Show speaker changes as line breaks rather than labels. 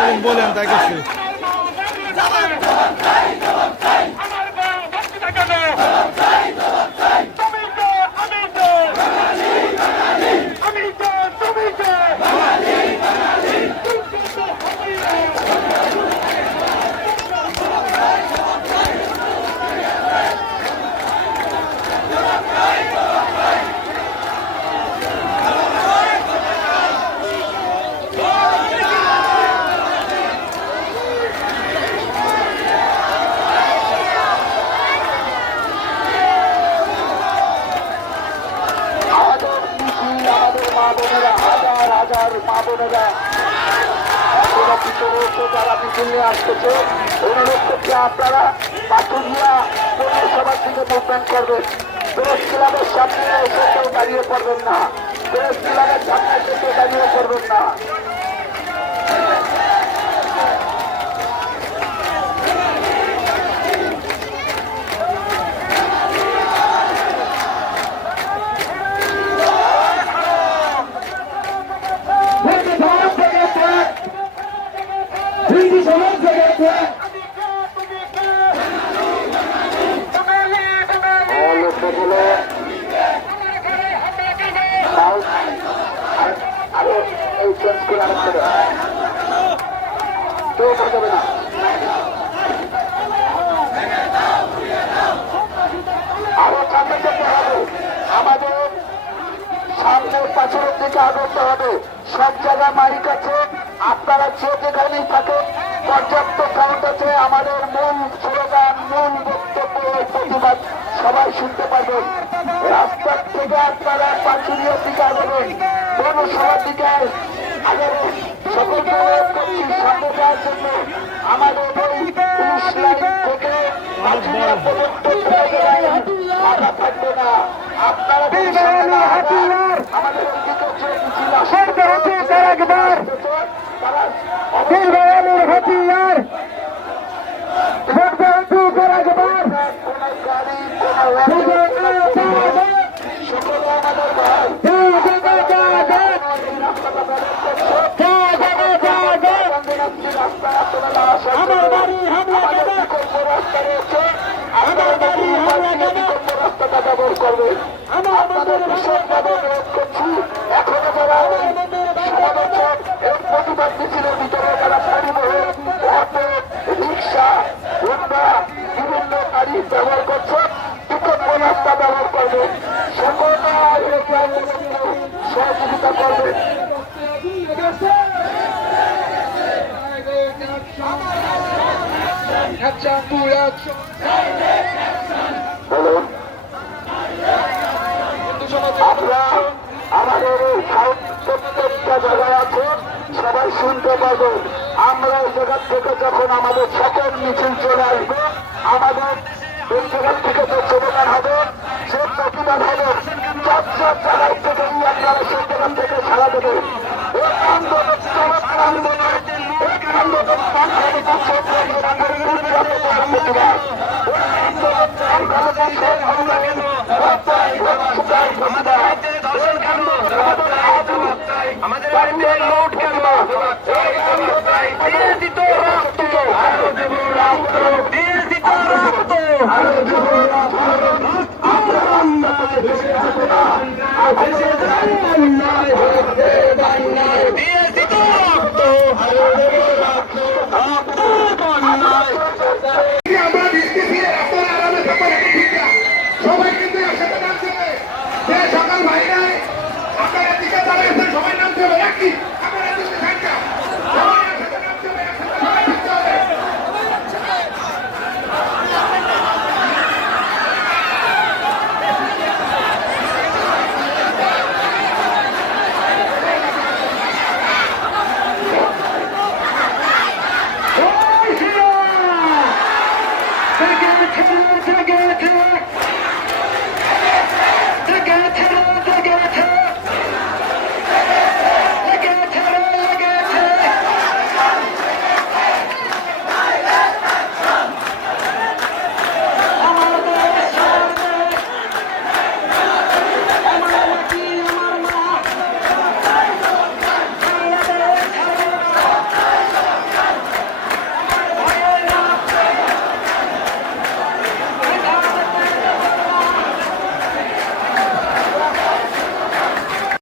বলেন বলেন তাই করছি
হাজার মা বোনেরা এখনও ভিতরে এসে যারা নিয়ে আসতেছে, অনুরোধ আপনারা করবেন। দাঁড়িয়ে পড়বেন না। প্রেস ক্লাবের সামনে এসে দাঁড়িয়ে পড়বেন না। হিন্দি থেকে সামনে পাশের দিকে হবে সব জায়গায় মাইক আছে আপনারা যে যেখানেই থাকেন পর্যাপ্ত সাউন্ড আছে আমাদের মূল স্লোগান মূল বক্তব্য প্রতিবাদ সবাই শুনতে পারবেন রাস্তার থেকে আপনারা পাঁচুরিয়ার দিকে আগাবেন পৌরসভার দিকে আগাবেন সকলকে অনুরোধ করছি সামনে যাওয়ার জন্য আমাদের এই পুলিশ লাইন থেকে পাঁচুরিয়া পর্যন্ত ফাঁকা থাকবে না। আপনারা আমাদের দিকে যে সকলে আমাদের ভাই। বলুন। আমরা আমাদের এই প্রত্যেকটা জায়গায় আছে সবাই শুনতে পারবেন আমরা এই থেকে যখন আমাদের সকল মিছিল চলে আসবে, আমাদের এই জায়গা থেকে হবে সে হবে চার চার জায়গায় থেকে আপনারা সেই জায়গা থেকে সারা দেবেন।